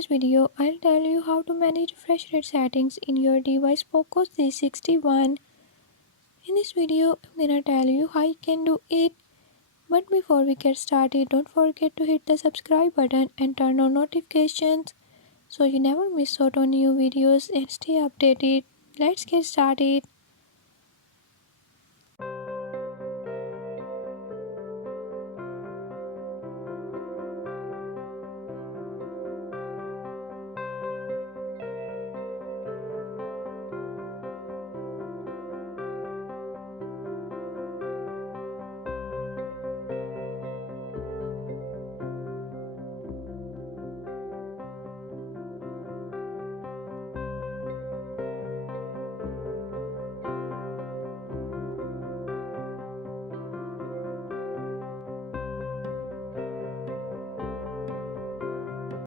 this video, I'll tell you how to manage refresh rate settings in your device Poco C61. In this video, I'm gonna tell you how you can do it. But before we get started, don't forget to hit the subscribe button and turn on notifications so you never miss out on new videos and stay updated. Let's get started.